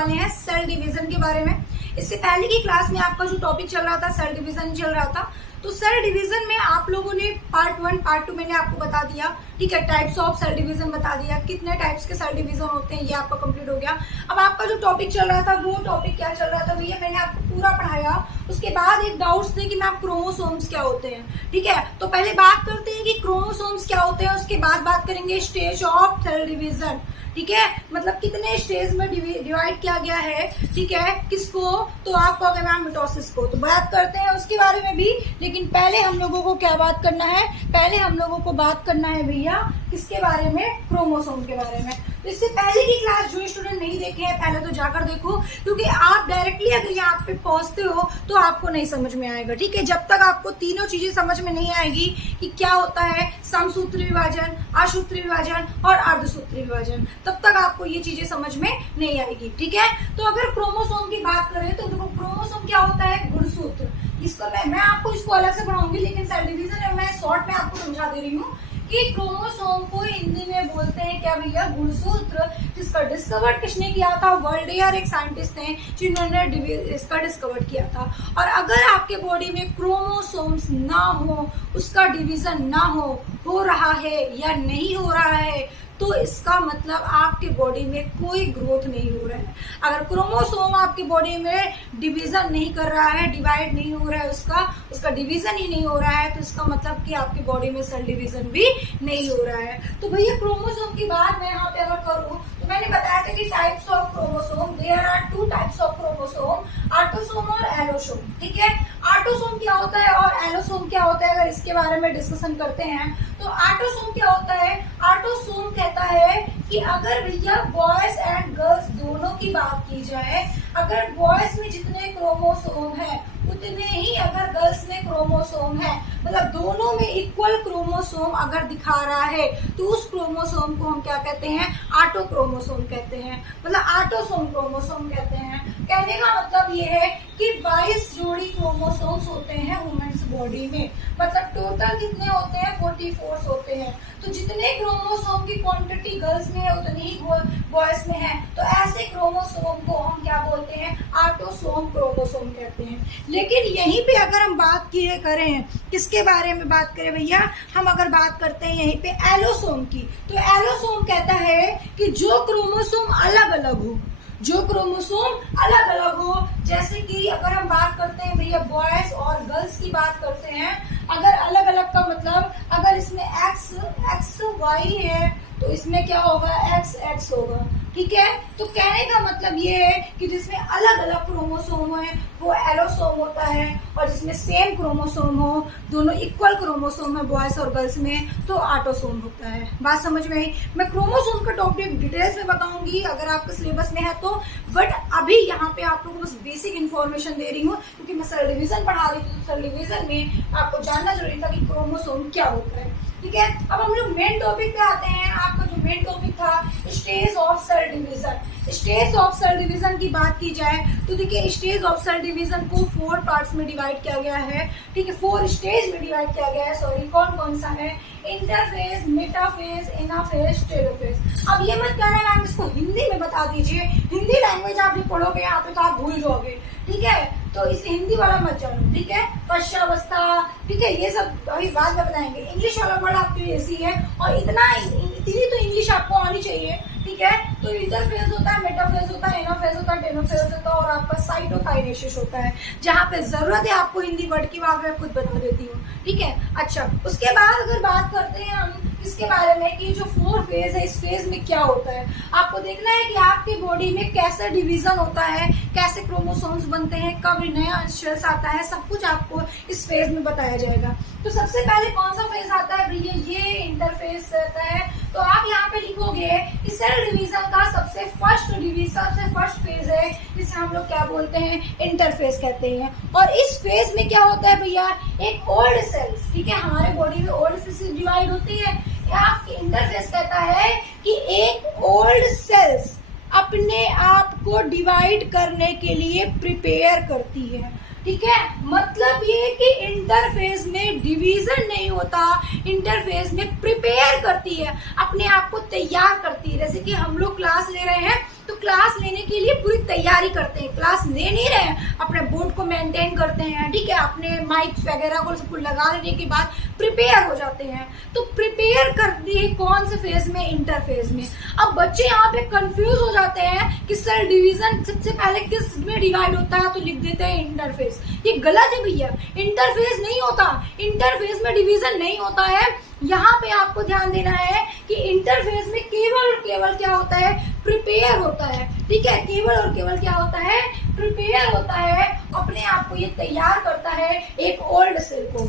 वाले हैं cell division के बारे में। इससे पहले की क्लास में आपका जो टॉपिक चल रहा था सेल डिवीजन चल रहा था। तो सेल डिवीजन में आप लोगों ने पार्ट 1 पार्ट 2 मैंने आपको बता दिया, ठीक है, टाइप्स ऑफ सेल डिवीजन बता दिया, कितने टाइप्स के सेल डिवीजन होते हैं, ये आपका कंप्लीट हो गया। अब आपका जो टॉपिक चल रहा था वो टॉपिक क्या चल रहा था भैया, मैंने आपको पूरा पढ़ाया। उसके बाद एक डाउट्स थे कि मैम क्रोमोसोम्स क्या होते हैं, ठीक है। तो पहले बात करते हैं कि क्रोमोसोम्स क्या होते हैं, उसके बाद बात करेंगे स्टेज ऑफ सेल डिवीजन, ठीक है, मतलब कितने स्टेज में डिवाइड किया गया है, ठीक है, किसको, तो आपको अगर मैम मिटोसिस को, तो बात करते हैं उसके बारे में भी। लेकिन पहले हम लोगों को क्या बात करना है, पहले हम लोगों को बात करना है भैया किसके बारे में, क्रोमोसोम के बारे में। तो इससे पहले की क्लास जो स्टूडेंट नहीं देखे हैं पहले तो जाकर देखो, क्योंकि आप डायरेक्टली अगर यहाँ पे पहुंचते हो तो आपको नहीं समझ में आएगा, ठीक है। जब तक आपको तीनों चीजें समझ में नहीं आएगी कि क्या होता है समसूत्र विभाजन, असूत्र विभाजन और अर्धसूत्र विभाजन, तब तक आपको ये चीजें समझ में नहीं आएगी, ठीक है। तो अगर क्रोमोसोम की बात करें तो देखो क्रोमोसोम क्या होता है, गुणसूत्र। इसको मैं आपको इसको अलग से पढ़ाऊंगी, लेकिन सेल डिवीजन है मैं शॉर्ट में आपको समझा दे रही हूँ कि क्रोमोसोम को हिंदी में बोलते हैं क्या भैया, गुणसूत्र। जिसका डिस्कवर किसने किया था, वर्ल्डियर एक साइंटिस्ट हैं जिन्होंने इसका डिस्कवर किया था। और अगर आपके बॉडी में क्रोमोसोम्स ना हो, उसका डिवीजन ना हो रहा है या नहीं हो रहा है, तो इसका मतलब आपके बॉडी में कोई ग्रोथ नहीं हो रहा है। अगर क्रोमोसोम आपकी बॉडी में डिवीजन नहीं कर रहा है, डिवाइड नहीं हो रहा है, उसका डिवीजन ही नहीं हो रहा है, तो इसका मतलब कि आपकी बॉडी में सेल डिवीजन भी नहीं हो रहा है। तो भैया क्रोमोसोम की बात मैं यहाँ पे अगर करूँ तो मैंने बताया था कि types of chromosome, there are 2 types of chromosome, autosome और एलोसोम, ठीक है। ऑटोसोम क्या होता है और एलोसोम क्या होता है, अगर इसके बारे में डिस्कशन करते हैं तो ऑटोसोम क्या होता है, ऑटोसोम कहता है कि अगर भैया बॉयज एंड गर्ल्स दोनों की बात की जाए, अगर बॉयज में जितने क्रोमोसोम है उतने ही अगर गर्ल्स में क्रोमोसोम है, मतलब दोनों में इक्वल क्रोमोसोम अगर दिखा रहा है तो उस क्रोमोसोम को हम क्या कहते हैं, ऑटो क्रोमोसोम कहते हैं, मतलब ऑटोसोम क्रोमोसोम कहते हैं। कहने का मतलब ये है कि 22 जोड़ी क्रोमोसोम्स होते हैं वुमेन्स बॉडी में, मतलब टोटल कितने होते हैं, 44 होते हैं। तो जितने क्रोमोसोम की क्वांटिटी गर्ल्स में है उतनी ही बॉयज में है, तो ऐसे क्रोमोसोम को हम क्या बोलते हैं, ऑटोसोम क्रोमोसोम कहते हैं। लेकिन यहीं पे अगर हम बात किए करें किसके बारे में बात करें भैया, हम अगर बात करते हैं यहीं पे एलोसोम की, तो एलोसोम कहता है कि जो क्रोमोसोम अलग अलग हो, जो क्रोमोसोम अलग अलग हो, जैसे कि अगर हम बात करते हैं भैया बॉयज और गर्ल्स की बात करते हैं, अगर अलग अलग का मतलब अगर इसमें एक्स वाई है तो इसमें क्या होगा, एक्स होगा, ठीक है। तो कहने का मतलब ये है कि जिसमें अलग अलग क्रोमोसोम है वो एलोसोम होता है, और जिसमें सेम क्रोमोसोम हो, दोनों इक्वल क्रोमोसोम है बॉयज और गर्ल्स में, तो ऑटोसोम होता है। बात समझ में आई। मैं क्रोमोसोम का टॉपिक डिटेल्स में बताऊंगी अगर आपके सिलेबस में है तो, बट अभी यहाँ पे आप लोगों को बस बेसिक इन्फॉर्मेशन दे रही हूँ क्योंकि मैं सेल डिवीजन पढ़ा रही थी। तो सेल डिवीजन में आपको जानना जरूरी था कि क्रोमोसोम क्या होता है, ठीक है। अब हम लोग मेन टॉपिक पे आते हैं। आपका जो मेन टॉपिक था stage of cell division. Stage of cell division की बात की जाए तो देखिए स्टेज ऑफ सेल डिवीजन को 4 पार्ट्स में डिवाइड किया गया है, ठीक है, 4 स्टेज में डिवाइड किया गया है। सॉरी, कौन कौन सा है, इंटरफेज, मेटाफेज, एनाफेज, टेलोफेज। अब ये मत कहना मैम इसको हिंदी में बता दीजिए, हिंदी लैंग्वेज आप भी पढ़ोगे यहाँ पे तो आप भूल जाओगे, ठीक है, तो इसे हिंदी वाला मत जानो, ठीक है। पश्चावस्था, ठीक है, ये सब अभी बाद में बताएंगे। इंग्लिश वाला वर्ड आपके ऐसी है और इतनी तो इंग्लिश आपको आनी चाहिए, ठीक है। तो इंटरफेज होता है, मेटाफेज होता है, एनाफेज होता है, टेलोफेज होता है और आपका साइटोकाइनेसिस होता है। जहाँ पे जरूरत है आपको हिंदी वर्ड की वहां पे खुद बता देती हूँ, ठीक है। अच्छा, उसके बाद अगर बात करते हैं हम इसके बारे में कि जो 4 फेज है, इस फेज में क्या होता है, आपको देखना है कि आपकी बॉडी में कैसे डिवीजन होता है, कैसे क्रोमोसोम्स बनते हैं, कब नया सेल्स आता है, सब कुछ आपको इस फेज में बताया जाएगा। तो सबसे पहले कौन सा फेज आता है भैया, ये इंटरफेज रहता है। तो आप यहाँ पे लिखोगे कि सेल डिवीजन का सबसे फर्स्ट फेज है जिसे हम लोग क्या बोलते हैं, इंटरफेज कहते हैं। और इस फेज में क्या होता है भैया, एक ओल्ड सेल्स, ठीक है, हमारे बॉडी में ओल्ड सेल्स डिवाइड होती है। आपकी इंटरफेस कहता है कि एक ओल्ड सेल्स अपने आप को डिवाइड करने के लिए प्रिपेयर करती है, ठीक है। मतलब ये कि इंटरफेस में डिवीजन नहीं होता, इंटरफेस में प्रिपेयर करती है, अपने आप को तैयार करती है। जैसे कि हम लोग क्लास ले रहे हैं तो क्लास लेने के लिए पूरी तैयारी करते हैं, क्लास ले नहीं रहे हैं, अपने बोर्ड को मेंटेन करते हैं, ठीक है, अपने माइक वगैरह को सबको लगा लेने के बाद प्रिपेयर हो जाते हैं। तो प्रिपेयर करते हैं कौन से फेज में? इंटर फेज में। अब बच्चे यहाँ पे कंफ्यूज हो जाते हैं कि सेल डिवीजन सबसे पहले किस में डिवाइड होता है, तो लिख देते हैं इंटरफेस। ये गलत है भैया, इंटरफेस नहीं होता, इंटरफेस में डिवीजन नहीं होता है। यहाँ पे आपको ध्यान देना है कि इंटरफेस में केवल और केवल क्या होता है? प्रिपेयर होता है, ठीक है, केवल और केवल क्या होता है? प्रिपेयर होता है, अपने आप को ये तैयार करता है एक ओल्ड सेल को।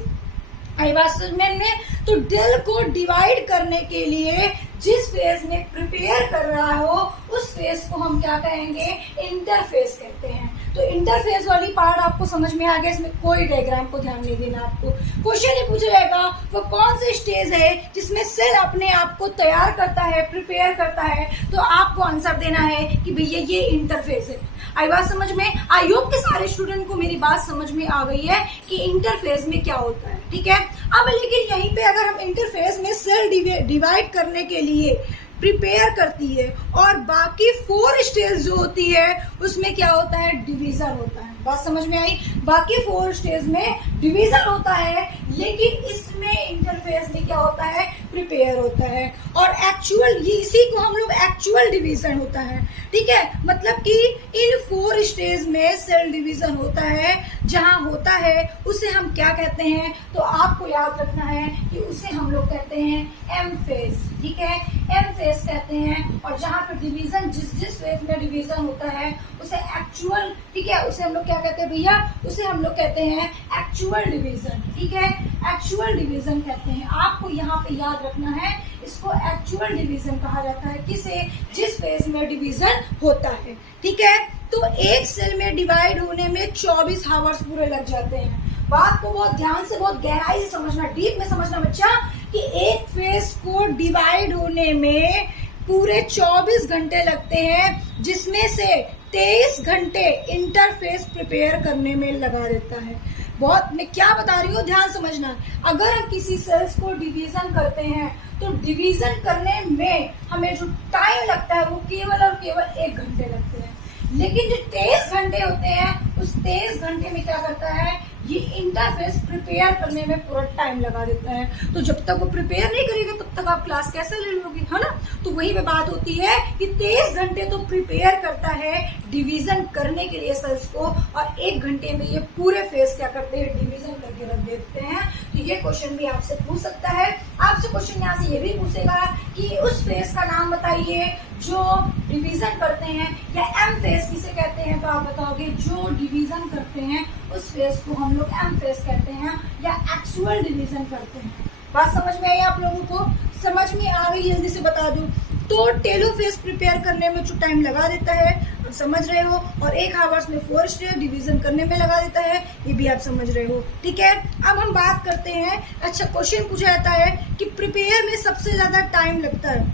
आई बात समझ में? तो डेल को डिवाइड करने के लिए जिस फेज में प्रिपेयर कर रहा हो उस फेज को हम क्या कहेंगे? इंटरफेस कहते हैं। तो इंटरफेस वाली पार्ट आपको समझ में आ गया, इसमें कोई डायग्राम को ध्यान नहीं देना आपको। क्वेश्चन ही पूछा जाएगा वो कौन सी स्टेज है जिसमें सेल अपने आप को तैयार करता है, प्रिपेयर करता है, तो आपको आंसर देना है कि भैया ये इंटरफेस है। आई बात समझ में? आई होप के सारे स्टूडेंट को मेरी बात समझ में आ गई है कि इंटरफेस में क्या होता है, ठीक है। अब लेकिन यहीं पे अगर हम इंटरफेस में सेल डिवाइड करने के लिए प्रिपेयर करती है और बाकी 4 स्टेज जो होती है उसमें क्या होता है? डिवीजन होता है। बात समझ में आई? बाकी 4 स्टेज में डिवीजन होता है, लेकिन इसमें इंटरफेस में क्या होता है? प्रिपेयर होता है। और एक्चुअल, ये इसी को हम लोग एक्चुअल डिवीजन होता है, ठीक है। मतलब कि इन 4 स्टेज में सेल डिवीजन होता है, जहां होता है उसे हम क्या कहते हैं? तो आपको याद रखना है कि उसे हम लोग कहते हैं एम फेज, ठीक है, एम फेज कहते हैं। और जहां पर डिवीजन जिस फेज में डिवीजन होता है उसे एक्चुअल, ठीक है, उसे हम लोग क्या कहते हैं भैया? उसे हम लोग कहते हैं एक्चुअल डिवीजन, ठीक है, एक्चुअल डिवीजन कहते हैं। आपको यहाँ पे याद रखना है, इसको एक्चुअल डिवीजन कहा जाता है। किसे? जिस फेज में डिवीजन होता है, ठीक है। तो एक सेल में डिवाइड होने में 24 आवर्स पूरे लग जाते हैं। बात को बहुत ध्यान से, बहुत गहराई से समझना, डीप में समझना बच्चा, कि एक फेज को डिवाइड होने में पूरे 24 घंटे लगते हैं, जिसमें से 23 घंटे इंटरफेस प्रिपेयर करने में लगा देता है। बहुत, मैं क्या बता रही हूँ ध्यान समझना। अगर हम किसी सेल्स को डिवीजन करते हैं तो डिवीजन करने में हमें जो टाइम लगता है वो केवल और केवल 1 घंटे लगते हैं, लेकिन जो 23 घंटे होते हैं उस 23 घंटे में क्या करता है? ये इंटरफेस प्रिपेयर करने में पूरा टाइम लगा देता है। तो जब तक वो प्रिपेयर नहीं करेगा तब तक आप क्लास कैसे ले लोगे, है ना। तो वही पे बात होती है कि 23 घंटे तो प्रिपेयर करता है डिवीजन करने के लिए सेल्स को, और 1 घंटे में ये पूरे फेस क्या करते हैं? डिवीजन करके रख देते हैं। तो ये क्वेश्चन भी आपसे पूछ सकता है। आपसे क्वेश्चन यहाँ से ये भी पूछेगा कि उस फेस का नाम बताइए जो डिवीजन करते हैं, या एम फेस किसे कहते हैं? तो आप बताओगे जो डिवीजन करते हैं उस फेस को हम लोग एम फेस कहते हैं, या एक्चुअल डिवीजन करते हैं। बात समझ में आई आप लोगों को? समझ में आ गई? जल्दी से बता दूं तो टेलोफेस प्रिपेयर करने में जो टाइम लगा देता है आप समझ रहे हो, और 1 आवर्स में 4 स्टेज डिवीजन करने में लगा देता है, ये भी आप समझ रहे हो, ठीक है। अब हम बात करते हैं, अच्छा क्वेश्चन पूछा जाता है कि प्रिपेयर में सबसे ज्यादा टाइम लगता है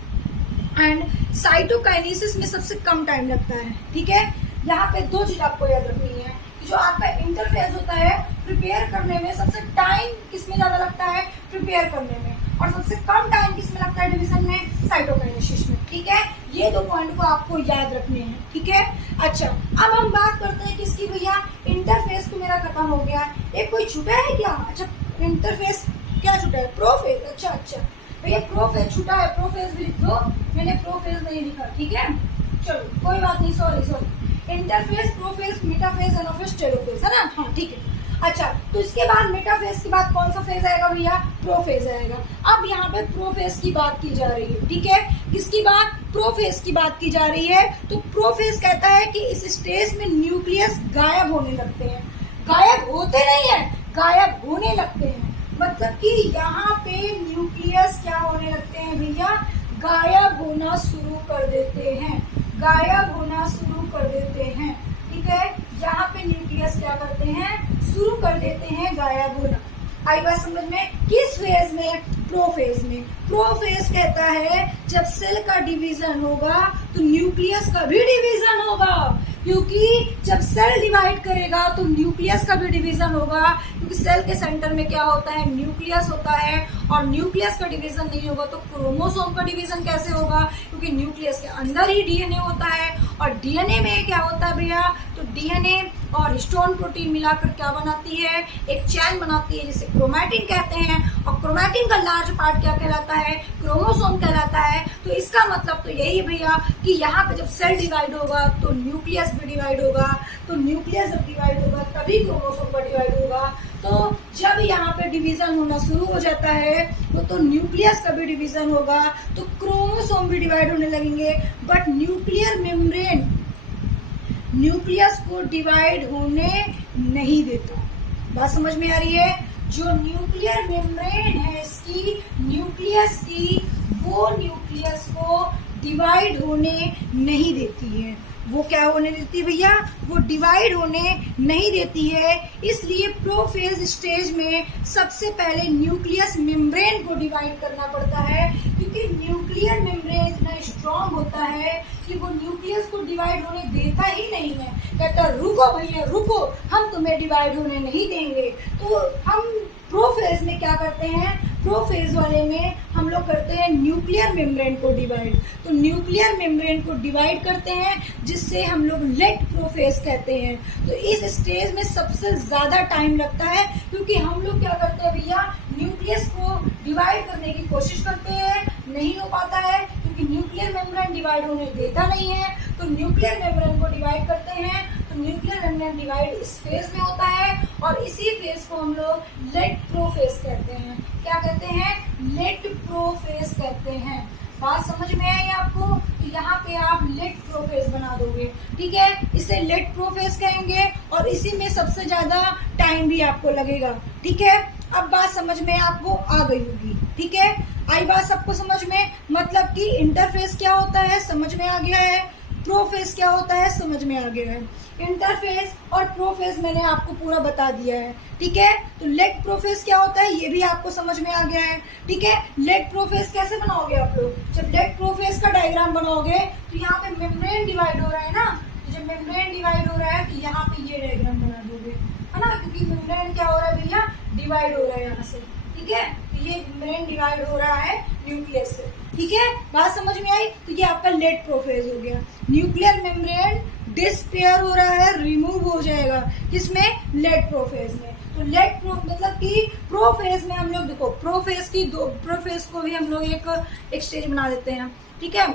एंड साइटोकाइनेसिस में सबसे कम टाइम लगता है, ठीक है। यहाँ पे 2 चीज आपको याद रखनी है। जो आपका इंटरफेस होता है प्रिपेयर करने में सबसे टाइम किसमें ज्यादा लगता है? प्रिपेयर करने में। और सबसे कम टाइम किसमें लगता है? डिवीजन में, साइटोकाइनेसिस में, ठीक है। ये 2 पॉइंट को आपको याद रखने हैं, ठीक है। अच्छा, अब हम बात करते हैं किसकी भैया? इंटरफेस तो मेरा खत्म हो गया, एक कोई छूटा है क्या? अच्छा, इंटरफेस क्या छूटा है? प्रोफेज। अच्छा भैया प्रोफेज छूटा है, प्रोफेज भी लिख दो। मैंने प्रोफेज नहीं लिखा, ठीक है, चलो कोई बात नहीं, sorry. Interface, prophase, metaphase, anaphase, telophase, है ना। हाँ ठीक है। अच्छा, तो इसके बाद मेटाफेज के बाद कौन सा फेज आएगा भैया? प्रोफेज आएगा। अब यहाँ पे प्रोफेज की बात की जा रही है, ठीक है। किसकी बात? प्रोफेज की बात की जा रही है। तो प्रोफेज कहता है कि इस स्टेज में न्यूक्लियस गायब होने लगते हैं। गायब होते नहीं है, गायब होने लगते हैं। मतलब कि यहाँ पे न्यूक्लियस क्या होने लगते हैं भैया? गायब होना शुरू कर देते हैं, गायब होना शुरू कर देते हैं, ठीक है। यहाँ पे न्यूक्लियस क्या करते हैं? शुरू कर देते हैं गायब होना। आई बात समझ में? किस फेज में? प्रोफेज में। प्रोफेज कहता है जब सेल का डिवीजन होगा तो न्यूक्लियस का भी डिवीजन होगा, क्योंकि जब सेल डिवाइड करेगा तो न्यूक्लियस का भी डिवीजन होगा, क्योंकि सेल के सेंटर में क्या होता है? न्यूक्लियस होता है, और न्यूक्लियस का डिवीजन नहीं होगा तो क्रोमोसोम का डिवीजन कैसे होगा, क्योंकि न्यूक्लियस के अंदर ही डीएनए होता है और डीएनए में क्या होता है भैया, तो डीएनए और हिस्टोन प्रोटीन मिलाकर क्या बनाती है, एक चैन बनाती है जिसे क्रोमैटिन कहते हैं, और क्रोमैटिन का लार्ज पार्ट क्या कहलाता है, क्रोमोसोम कहलाता है। तो इसका मतलब तो यही है भैया कि यहाँ पे जब सेल डिवाइड होगा तो न्यूक्लियस भी डिवाइड होगा, तो न्यूक्लियस जब डिवाइड होगा तभी क्रोमोसोम का डिवाइड होगा। तो जब यहाँ पे डिवीजन होना शुरू हो जाता है तो न्यूक्लियस का भी डिवीजन होगा, तो क्रोमोसोम भी डिवाइड होने लगेंगे। बट न्यूक्लियर मेम्ब्रेन न्यूक्लियस को डिवाइड होने नहीं देता। बात समझ में आ रही है? जो न्यूक्लियर मेम्ब्रेन है इसकी, न्यूक्लियस की, वो न्यूक्लियस को डिवाइड होने नहीं देती है। वो क्या होने देती है भैया, वो डिवाइड होने नहीं देती है। इसलिए प्रोफेज स्टेज में सबसे पहले न्यूक्लियस मेम्ब्रेन को डिवाइड करना पड़ता है, क्योंकि न्यूक्लियर मेम्ब्रेन इतना स्ट्रांग होता है कि वो न्यूक्लियस को डिवाइड होने देता ही नहीं है। कहता रुको भैया रुको, हम तुम्हें डिवाइड होने नहीं देंगे। तो हम प्रोफेज में क्या करते हैं, प्रोफेज वाले में हम लोग करते हैं न्यूक्लियर मेम्ब्रेन को डिवाइड। तो न्यूक्लियर मेम्ब्रेन को डिवाइड करते हैं जिससे हम लोग लेट प्रोफेज कहते हैं। तो इस स्टेज में सबसे ज्यादा टाइम लगता है, क्योंकि हम लोग क्या करते हैं भैया, न्यूक्लियस को डिवाइड करने की कोशिश करते हैं, नहीं हो पाता है क्योंकि न्यूक्लियर मेम्ब्रेन डिवाइड होने देता नहीं है। तो न्यूक्लियर मेम्ब्रेन को डिवाइड करते हैं, तो न्यूक्लियर मेम्ब्रेन डिवाइड इस फेज में होता है और इसी फेज को हम लोग लेट प्रोफेज कहते हैं। क्या कहते हैं, लेट प्रोफेज कहते हैं। बात समझ में आई आपको? तो यहाँ पे आप लेट प्रोफेज बना दोगे, ठीक है, इसे लेट प्रोफेज कहेंगे और इसी में सबसे ज्यादा टाइम भी आपको लगेगा, ठीक है। अब बात समझ में आपको आ गई होगी, ठीक है, आई बात सबको समझ में? मतलब कि इंटरफेस क्या होता है समझ में आ गया है, प्रोफेज क्या होता है समझ में आ गया है। इंटरफेस और प्रोफेज मैंने आपको पूरा बता दिया है, ठीक है। तो लेट प्रोफेज क्या होता है ये भी आपको समझ में आ गया है, ठीक है। लेट प्रोफेज कैसे बनाओगे आप लोग, जब लेट प्रोफेज का डायग्राम बनाओगे तो यहाँ पे मेम्ब्रेन डिवाइड हो रहा है ना, तो जब मेम्ब्रेन डिवाइड हो रहा है तो यहाँ पे ये डायग्राम बना दोगे, है ना, क्योंकि मेम्ब्रेन क्या हो रहा है भैया, डिवाइड हो रहा है यहाँ से, ठीक है। तो ये मेम्ब्रेन डिवाइड हो रहा है न्यूक्लियस से, ठीक है। बात समझ में आई? तो ये आपका लेट प्रोफेज हो गया। न्यूक्लियर मेम्ब्रेन डिसपेयर हो रहा है, रिमूव हो जाएगा, किसमें, लेट प्रोफेज में। तो लेट मतलब कि प्रोफेज में हम लोग देखो, प्रोफेज की दो प्रोफेज को भी हम लोग एक स्टेज बना देते हैं, ठीक है।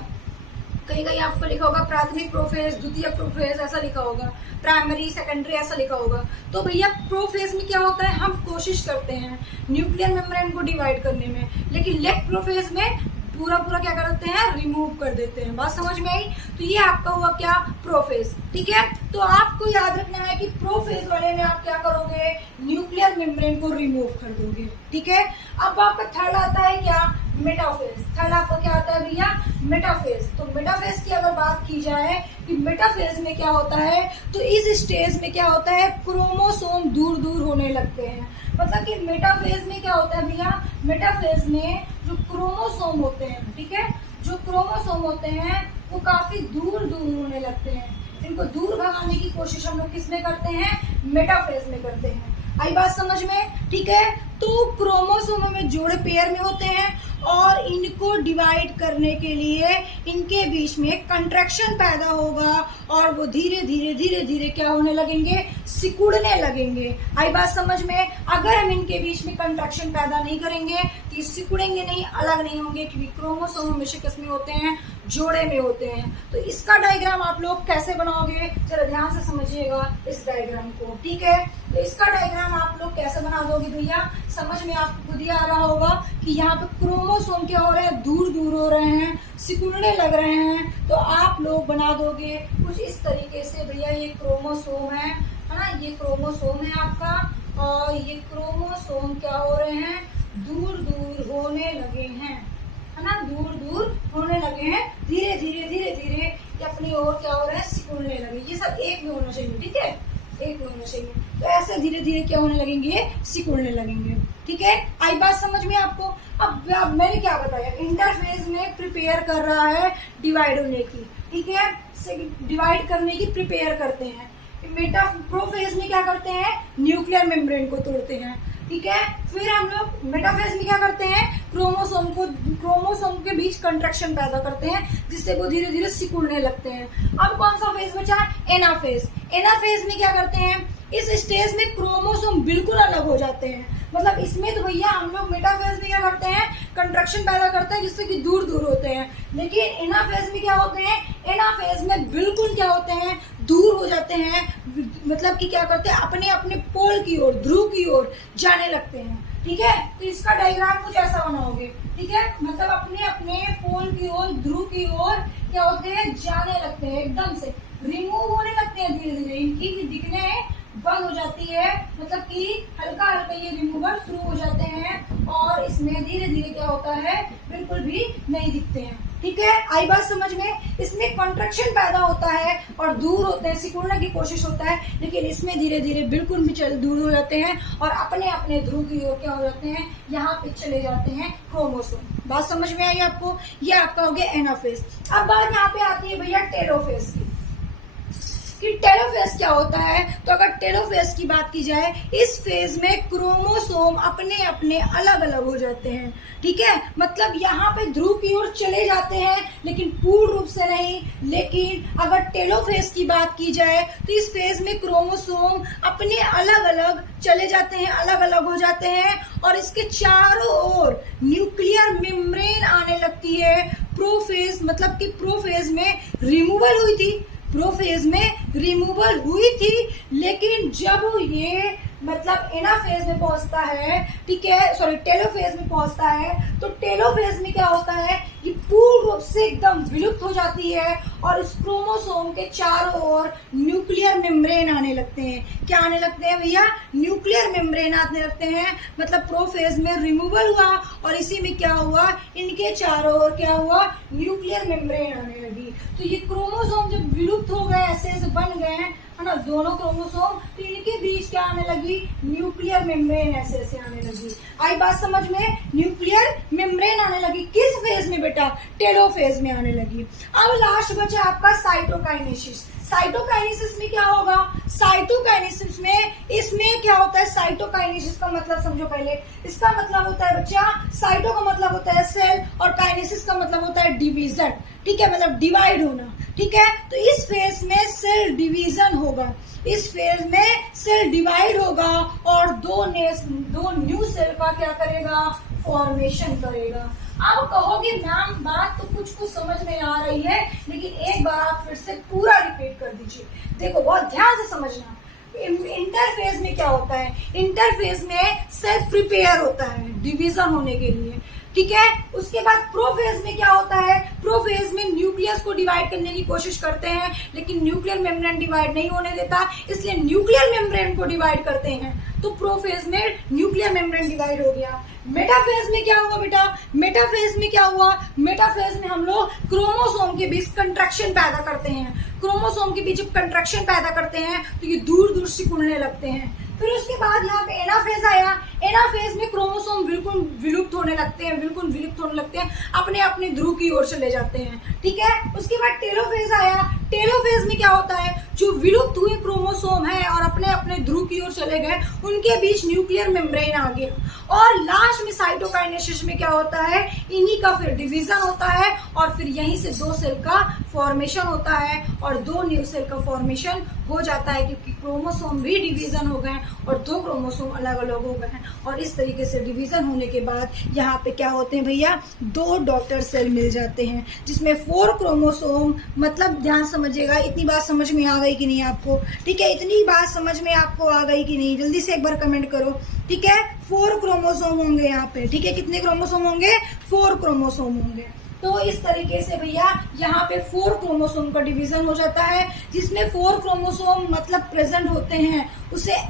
कहीं कहीं आपको लिखा होगा प्राथमिक प्रोफेज, द्वितीय प्रोफेज, ऐसा लिखा होगा, प्राइमरी सेकेंडरी ऐसा लिखा होगा। तो भैया प्रोफेज में क्या होता है, हम कोशिश करते हैं न्यूक्लियर मेम्ब्रेन को डिवाइड करने में, लेकिन लेट प्रोफेज में पूरा क्या करते हैं, रिमूव कर देते हैं। बात समझ में आई? तो ये आपका हुआ क्या, प्रोफेज, ठीक है। तो आपको याद रखना है कि प्रोफेज वाले में आप क्या करोगे, न्यूक्लियर मेम्ब्रेन को रिमूव कर दोगे, ठीक है। अब आपका थर्ड आता है क्या, मेटाफेज। थर्ड आपका क्या आता है भैया, मेटाफेज। तो मेटाफेज की अगर बात की जाए कि मेटाफेज में क्या होता है, तो इस स्टेज में क्या होता है, क्रोमोसोम दूर दूर होने लगते हैं। मतलब कि मेटाफेज में क्या होता है भैया, मेटाफेज में जो क्रोमोसोम होते हैं, ठीक है, जो क्रोमोसोम होते हैं वो काफी दूर दूर होने लगते हैं। इनको दूर भगाने की कोशिश हम लोग किसमें करते हैं, मेटाफेज में करते हैं। आई बात समझ में, ठीक है। तो क्रोमोसोमों में जोड़े पेयर में होते हैं और इनको डिवाइड करने के लिए इनके बीच में कंट्रैक्शन पैदा होगा और वो धीरे धीरे धीरे धीरे क्या होने लगेंगे, सिकुड़ने लगेंगे। आई बात समझ में? अगर हम इनके बीच में कंट्रैक्शन पैदा नहीं करेंगे तो ये सिकुड़ेंगे नहीं, अलग नहीं होंगे, क्योंकि क्रोमोसोम हमेशा किसमें होते हैं, जोड़े में होते हैं। तो इसका डायग्राम आप लोग कैसे बनाओगे, जरा ध्यान से समझिएगा इस डायग्राम को, ठीक है। तो इसका डायग्राम आप लोग कैसे बना दोगे भैया, समझ में आपको खुद ही आ रहा होगा कि यहाँ पे क्रोमोसोम क्या हो रहे हैं, दूर दूर हो रहे हैं, सिकुड़ने लग रहे हैं। तो आप लोग बना दोगे कुछ इस तरीके से, भैया ये क्रोमोसोम है ना, ये क्रोमोसोम है आपका, और ये क्रोमोसोम क्या हो रहे हैं, दूर दूर होने लगे हैं, है ना, दूर दूर होने लगे हैं, धीरे धीरे धीरे धीरे ये अपनी ओर क्या हो रहे हैं, सिकुड़ने लगे। ये सब एक में होना चाहिए, ठीक है, एक में होना चाहिए। तो ऐसे धीरे धीरे क्या होने लगेंगे, सिकुड़ने लगेंगे, ठीक है। आई बात समझ में आपको? अब मैंने क्या बताया, इंटरफेज में प्रिपेयर कर रहा है डिवाइड होने की, ठीक है, डिवाइड करने की प्रिपेयर करते हैं। प्रोफेज में क्या करते हैं, न्यूक्लियर मेम्ब्रेन को तोड़ते हैं, ठीक है। फिर हम लोग मेटाफेज में क्या करते हैं, क्रोमोसोम के बीच कंट्रैक्शन पैदा करते हैं, जिससे वो धीरे धीरे सिकुड़ने लगते हैं। अब कौन सा फेज बचा, एनाफेज। एनाफेज में क्या करते हैं, इस स्टेज में क्रोमोसोम बिल्कुल अलग हो जाते हैं। मतलब इसमें तो भैया हम लोग मेटाफेज में क्या करते हैं, कंट्रैक्शन पैदा करते हैं जिससे कि दूर दूर होते हैं, लेकिन एनाफेज में क्या होते हैं, एनाफेज में बिल्कुल क्या होते हैं, दूर हो जाते हैं। मतलब कि क्या करते हैं, अपने अपने पोल की ओर, ध्रुव की ओर जाने लगते हैं। ठीक है, तो इसका डायग्राम कुछ ऐसा बनाओगे। ठीक है, मतलब अपने अपने पोल की ओर, ध्रुव की ओर क्या होते हैं, जाने लगते हैं, एकदम से रिमूव होने लगते हैं धीरे धीरे, इनकी दिखने बंद हो जाती है। मतलब कि हल्का हल्का ये रिमूवल शुरू हो जाते हैं और इसमें धीरे धीरे क्या होता है, बिल्कुल भी नहीं दिखते हैं। ठीक है, आई बात समझ में। इसमें कंट्रैक्शन पैदा होता है और दूर होते हैं, सिकुड़ने की कोशिश होता है, लेकिन इसमें धीरे धीरे बिल्कुल भी दूर हो जाते हैं और अपने अपने ध्रुव की ओर क्या हो जाते हैं, यहाँ पे चले जाते हैं क्रोमोसोम। बात समझ में आई आपको, ये आपका हो गया एनाफेज। अब बात यहाँ पे आती है भैया टेलोफेज की, कि टेलोफेज क्या होता है। तो अगर टेलोफेज की बात की जाए, इस फेज में क्रोमोसोम अपने अपने अलग अलग हो जाते हैं। ठीक है, मतलब यहाँ पे ध्रुव की ओर चले जाते हैं, लेकिन पूर्ण रूप से नहीं। लेकिन अगर टेलोफेज की बात की जाए तो इस फेज में क्रोमोसोम अपने अलग अलग चले जाते हैं, अलग अलग हो जाते हैं और इसके चारों ओर न्यूक्लियर मेम्ब्रेन आने लगती है। प्रोफेज, मतलब कि प्रोफेज में रिमूवल हुई थी, प्रोफेज में रिमूवल हुई थी, लेकिन जब ये मतलब एनाफेज में पहुंचता है, ठीक है, सॉरी टेलोफेज में पहुंचता है, तो टेलोफेज में क्या होता है, ये पूर्ण रूप से एकदम विलुप्त हो जाती है और इस क्रोमोसोम के चारों ओर न्यूक्लियर मेम्ब्रेन आने लगते हैं। क्या आने लगते हैं भैया, न्यूक्लियर मेम्ब्रेन आने लगते हैं। मतलब प्रोफेज में रिमूवल हुआ और इसी में क्या हुआ, इनके चारों ओर क्या हुआ, न्यूक्लियर मेम्ब्रेन आने लगी। तो ये क्रोमोसोम जब विलुप्त हो गए, ऐसे ऐसे बन गए हैं, है ना, दोनों क्रोमोसोम, तो इनके बीच क्या आने लगी, न्यूक्लियर मेम्ब्रेन ऐसे ऐसे आने लगी। आई बात समझ में, न्यूक्लियर मेम्ब्रेन आने लगी। किस फेज में बेटा, टेलोफेज में आने लगी। अब लास्ट बचा आपका साइटोकाइनेसिस। साइटोकाइनेसिस में क्या होगा, साइटोकाइनेसिस में इसमें क्या होता है, साइटोकाइनेसिस का मतलब समझो पहले। इसका मतलब होता है बच्चा, साइटो का मतलब होता है सेल और काइनेसिस का मतलब होता है डिवीजन। ठीक है, मतलब डिवाइड होना। ठीक है, तो इस फेज में सेल डिवीजन होगा, इस फेज में सेल डिवाइड होगा और दो न्यू सेल का क्या करेगा, फॉर्मेशन करेगा। अब कहोगे मैम बात तो कुछ समझ में आ रही है, लेकिन एक बार आप फिर से पूरा रिपीट कर दीजिए। देखो बहुत ध्यान से समझना। इंटरफेज में क्या होता है, इंटरफेज में सेल प्रिपेयर होता है डिवीजन होने के लिए। ठीक है, उसके बाद प्रोफेज में क्या होता है, प्रोफेज में न्यूक्लियस को डिवाइड करने की कोशिश करते हैं, लेकिन न्यूक्लियर मेम्ब्रेन डिवाइड नहीं होने देता, इसलिए न्यूक्लियर मेम्ब्रेन को डिवाइड करते हैं। तो प्रोफेज में न्यूक्लियर मेम्ब्रेन डिवाइड हो गया। मेटाफेज में क्या हुआ बेटा, मेटाफेज में क्या हुआ, मेटाफेज में हम लोग क्रोमोसोम के बीच कंट्रैक्शन पैदा करते हैं। क्रोमोसोम के बीच जब कंट्रैक्शन पैदा करते हैं तो ये दूर दूर सिकुड़ने लगते हैं। फिर उसके बाद यहाँ पे एनाफेज आया। एनाफेज में क्रोमोसोम बिल्कुल विलुप्त होने लगते हैं, बिल्कुल विलुप्त होने लगते हैं, अपने अपने ध्रुव की ओर चले जाते हैं। ठीक है, उसके बाद टेलोफेज आया। टेलोफेज में क्या होता है, जो विलुप्त हुए क्रोमोसोम है और अपने अपने ध्रुव की ओर चले गए, उनके बीच न्यूक्लियर मेम्ब्रेन आ गया। और लास्ट में साइटोकाइनेसिस में क्या होता है, इन्हीं का फिर डिवीजन होता है और फिर यहीं से दो सेल का फॉर्मेशन होता है और दो न्यू सेल का फॉर्मेशन हो जाता है, क्योंकि क्रोमोसोम भी डिवीजन हो गए और दो क्रोमोसोम अलग अलग हो गए हैं। और इस तरीके से डिवीजन होने के बाद यहाँ पे क्या होते हैं भैया, दो डॉटर सेल मिल जाते हैं, जिसमें 4 क्रोमोसोम। मतलब ध्यान समझिएगा, इतनी बात समझ में आ गई कि नहीं आपको। ठीक है, इतनी बात समझ में आपको आ गई कि नहीं, जल्दी से एक बार कमेंट करो। ठीक है, 4 क्रोमोसोम होंगे यहाँ पे। ठीक है, कितने क्रोमोसोम होंगे, 4 क्रोमोसोम होंगे। तो इस तरीके से भैया यहाँ पे 4 क्रोमोसोम का डिवीजन हो जाता है, जिसमें 4 क्रोमोसोम मतलब प्रेजेंट होते हैं, उसे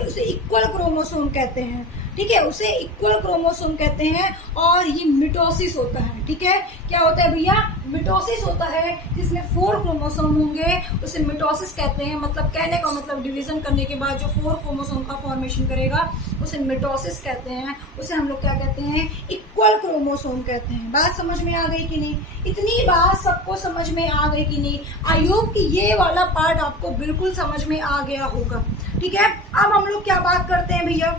उसे इक्वल क्रोमोसोम कहते हैं। ठीक है, उसे इक्वल क्रोमोसोम कहते हैं और ये मिटोसिस होता है। ठीक है, क्या होता है भैया, मिटोसिस होता है, जिसमें 4 क्रोमोसोम होंगे, उसे मिटोसिस कहते हैं। मतलब कहने का मतलब डिवीजन करने के बाद जो 4 क्रोमोसोम का फॉर्मेशन करेगा उसे मिटोसिस कहते हैं। उसे हम लोग क्या कहते हैं, इक्वल क्रोमोसोम कहते हैं। बात समझ में आ गई कि नहीं, इतनी बात सबको समझ में आ गई कि नहीं। आई होप कि ये वाला पार्ट आपको बिल्कुल समझ में आ गया होगा। ठीक है, अब हम लोग क्या बात करते हैं भैया,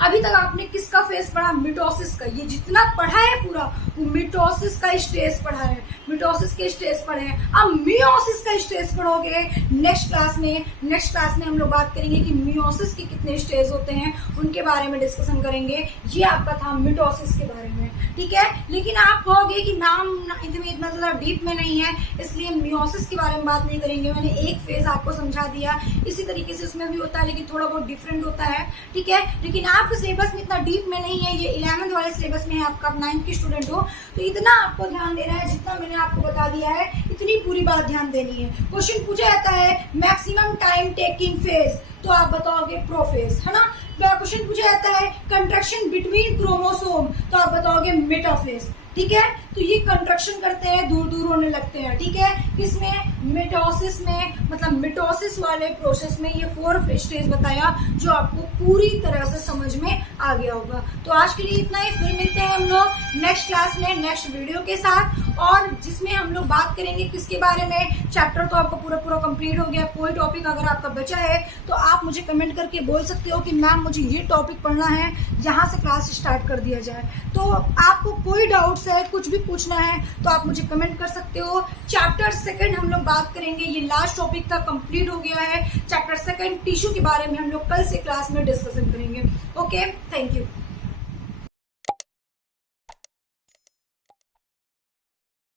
अभी तक आपने किसका फेज पढ़ा? मिटोसिस का। ये जितना पढ़ा है पूरा वो मिटोसिस का स्टेज पढ़ा है, मिटोसिस के स्टेज पढ़े हैं। अब मियोसिस का स्टेज पढ़ोगे नेक्स्ट क्लास में। नेक्स्ट क्लास में हम लोग बात करेंगे कि मियोसिस के कितने स्टेज होते हैं, उनके बारे में डिस्कशन करेंगे। ये आपका था मिटोसिस के बारे में, ठीक है। लेकिन आप कहोगे कि मैम इसमें इतना ज्यादा डीप में नहीं है, इसलिए मियोसिस के बारे में बात नहीं करेंगे। मैंने एक फेज आपको समझा दिया, इसी तरीके से उसमें भी होता है लेकिन थोड़ा बहुत डिफरेंट होता है, ठीक है। लेकिन आपके सिलेबस में इतना डीप में नहीं है, ये 11th वाले सिलेबस में है आपका, 9th की स्टूडेंट हो तो इतना आपको ध्यान देना है। जितना मैंने आपको बता दिया है इतनी पूरी बात ध्यान देनी है। क्वेश्चन पूछा जाता है मैक्सिमम टाइम टेकिंग फेज, तो आप बताओगे प्रोफेज, है ना। क्वेश्चन पूछा जाता है कंट्रक्शन बिटवीन क्रोमोसोम, तो आप बताओगे मेटाफेज, ठीक है। तो ये कंट्रक्शन करते हैं, दूर दूर होने लगते हैं, ठीक है। किसमें? मिटोसिस में, मतलब मिटोसिस वाले प्रोसेस में। ये 4 स्टेज बताया जो आपको पूरी तरह से समझ में आ गया होगा। तो आज के लिए इतना ही, फिर मिलते हैं हम लोग नेक्स्ट क्लास में नेक्स्ट वीडियो के साथ, और जिसमें हम लोग बात करेंगे किसके बारे में। चैप्टर तो आपका पूरा पूरा कंप्लीट हो गया। कोई टॉपिक अगर आपका बचा है तो आप मुझे कमेंट करके बोल सकते हो कि मैम मुझे ये टॉपिक पढ़ना है, यहाँ से क्लास स्टार्ट कर दिया जाए। तो आपको कोई डाउट्स है, कुछ भी पूछना है तो आप मुझे कमेंट कर सकते हो। चैप्टर 2 हम लोग बात करेंगे, ये लास्ट टॉपिक था, कंप्लीट हो गया है। चैप्टर 2 टिश्यू के बारे में हम लोग कल से क्लास में डिस्कशन करेंगे। Okay, thank you.